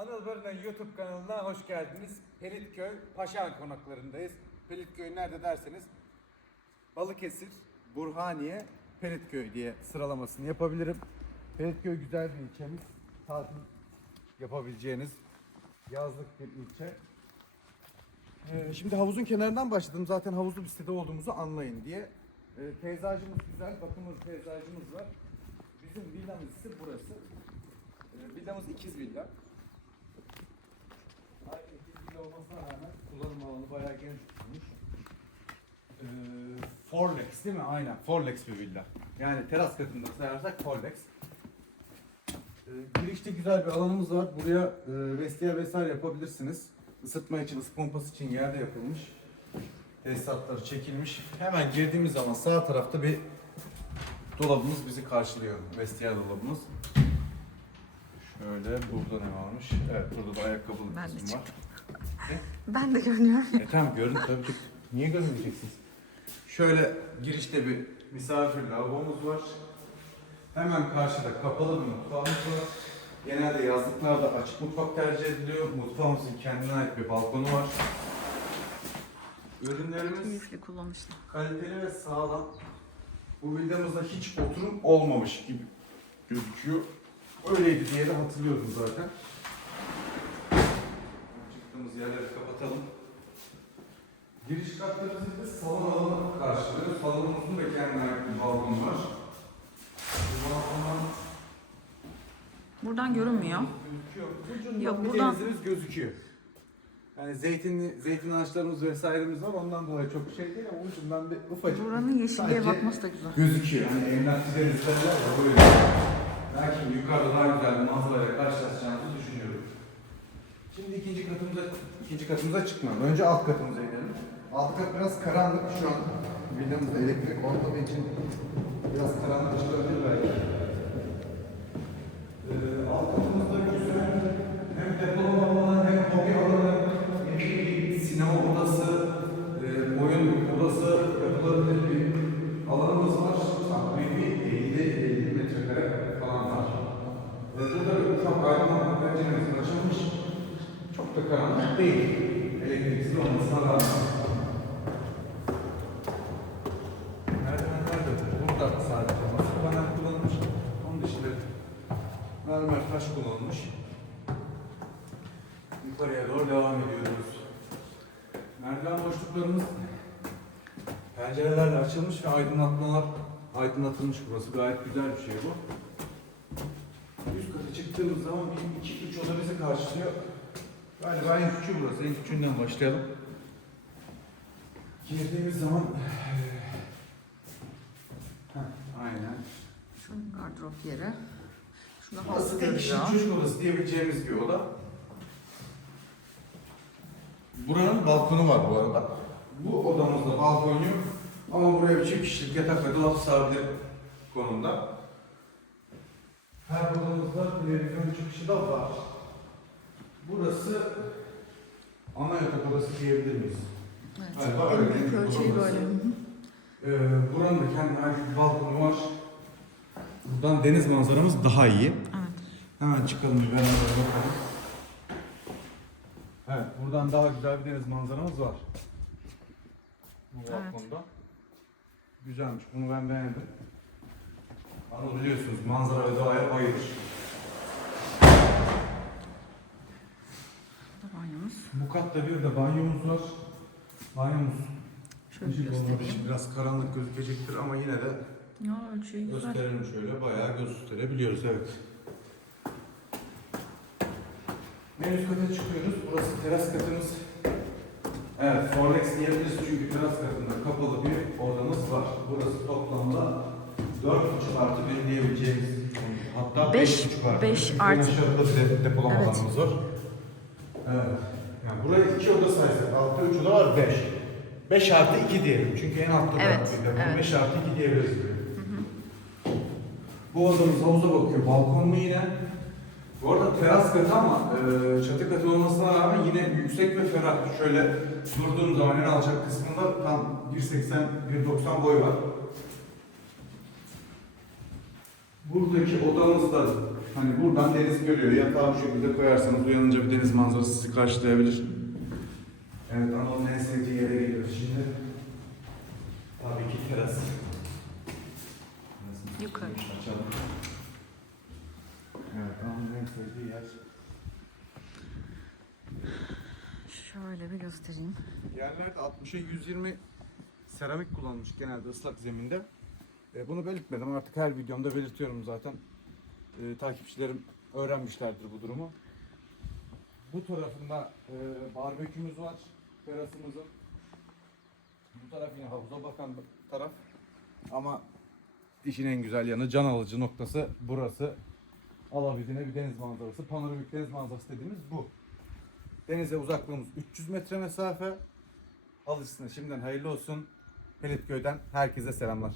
Anıl Barın'ın YouTube kanalına hoş geldiniz. Pelitköy Paşa konaklarındayız. Pelitköy nerede derseniz Balıkesir, Burhaniye, Pelitköy diye sıralamasını yapabilirim. Pelitköy güzel bir ilçemiz. Tatil yapabileceğiniz yazlık bir ilçe. Ee, şimdi havuzun kenarından başladım. Zaten havuzlu bir sitede olduğumuzu anlayın diye. Ee, peyzajımız güzel. Bakımız peyzajımız var. Bizim villamız ise burası. Ee, villamız ikiz villa. Olmasına rağmen kullanım alanı bayağı geniş tutulmuş. Ee, Forlex değil mi? Aynen. Forlex bir villa. Yani teras katında sayarsak Forlex. Ee, girişte güzel bir alanımız var. Buraya e, vestiyer vesaire yapabilirsiniz. Isıtma için, ısı pompası için yerde yapılmış. Tesisatları çekilmiş. Hemen girdiğimiz zaman sağ tarafta bir dolabımız bizi karşılıyor. Vestiyer dolabımız. Şöyle burada ne varmış? Evet burada da ayakkabılık kısmı var. Ben de görünüyorum. E tamam görün tabii ki. Niye görmeyeceksiniz? Şöyle girişte bir misafir lavabomuz var. Hemen karşıda kapalı bir mutfağımız var. Genelde yazlıklarda açık mutfak tercih ediliyor. Mutfağımızın kendine ait bir balkonu var. Ürünlerimiz Keyifli kullanışlı. kaliteli ve sağlam. Bu villamızda hiç oturum olmamış gibi gözüküyor. Öyleydi diye de hatırlıyorum zaten. Çıktığımız yerleri kapatalım. Giriş katlarımız ise salon alanı karşılıyor. Salonumuzun da kendine ait bir balkonu var. Bu balkondan Buradan görünmüyor. gözüküyor. Ucundan Yok, bir buradan- denizimiz gözüküyor. Yani zeytinli, zeytin ağaçlarımız vesairemiz var. Ondan dolayı çok şey değil ama ucundan bir ufacık. Buranın yeşilliğe Sadece bakması da güzel. gözüküyor. Hani emlakçı denizlerler ya böyle. Belki yukarıda daha güzel bir manzarayla karşılaşacağımızı düşünüyorum. Şimdi ikinci katımıza ikinci katımıza çıkmadan önce alt katımıza inelim. Alt kat biraz karanlık şu an. Villamızda elektrik olmadığı için biraz karanlık çıkabilir belki. Çok karanlık değil. Elektriksiz olmasına rağmen. Merdivenler de burada sadece masif panel kullanılmış. Onun dışında mermer taş kullanılmış. Yukarıya doğru devam ediyoruz. Merdiven boşluklarımız pencerelerle açılmış ve aydınlatmalar aydınlatılmış burası. Gayet güzel bir şey bu. Üst kata çıktığımız zaman bir iki üç oda bizi karşılıyor. Galiba en küçüğü burası. En küçüğünden başlayalım. Girdiğimiz zaman Heh, aynen. Şu gardırop yeri. Şurada Burası halı tek kişilik görüyor. çocuk odası diyebileceğimiz bir oda. Buranın balkonu var bu arada. Bu odamızda balkon yok. Ama buraya bir çift kişilik yatak ve dolap sığabilir konumda. Her odamızda televizyon çıkışı da var. Burası ana yatak odası diyebilir miyiz? Evet. Galiba öyle. büyük ölçeği böyle. Ee, buranın da kendine ait bir balkonu var. Buradan deniz manzaramız daha iyi. Evet. Hemen çıkalım bir beraber bakalım. Evet, buradan daha güzel bir deniz manzaramız var. Bu Evet. balkonda. Güzelmiş, bunu ben beğendim. Ama biliyorsunuz manzara ve doğaya bayılır. Banyomuz. Bu katta bir de banyomuz var. Banyomuz Şöyle göstereyim. biraz karanlık gözükecektir ama yine de Ya ölçeği güzel. gösterelim şöyle. Bayağı gösterebiliyoruz, evet. En üst kata çıkıyoruz. Burası teras katımız. Evet, Forlex diyebiliriz çünkü teras katında kapalı bir odamız var. Burası toplamda 4,5 artı 1 diyebileceğimiz hatta Beş- 5,5 artı beş artı- Aşağıda bir de depolama Evet. alanımız var. Evet. Yani buraya 2 oda saysak, altta 3 oda var 5. 5 artı 2 diyelim çünkü en altta Evet, bir depo. evet. 5 artı 2 diyebiliriz. Bu odamız havuza bakıyor. Balkonlu yine. Bu arada teras katı ama e, çatı katı olmasına rağmen yine yüksek ve ferah. Şöyle durduğum zaman en alçak kısmında tam 1.80-1.90 boy var. Buradaki odamızda Hani buradan deniz görüyor. Yatağı bu şekilde koyarsanız uyanınca bir deniz manzarası sizi karşılayabilir. Evet Anadolu'nun en sevdiği yere geliyoruz şimdi. Tabii ki teras. Yukarı. Açalım. Evet Anadolu'nun en sevdiği yer. Şöyle bir göstereyim. Yerlerde 60'a 120 seramik kullanılmış genelde ıslak zeminde. E, bunu belirtmedim artık her videomda belirtiyorum zaten. E, takipçilerim öğrenmişlerdir bu durumu. Bu tarafında e, barbekümüz var terasımızın. Bu taraf yine havuza bakan taraf. Ama işin en güzel yanı can alıcı noktası burası. Alabildiğine bir deniz manzarası. Panoramik deniz manzarası dediğimiz bu. Denize uzaklığımız 300 metre mesafe. Alışsın şimdiden hayırlı olsun. Pelitköy'den herkese selamlar.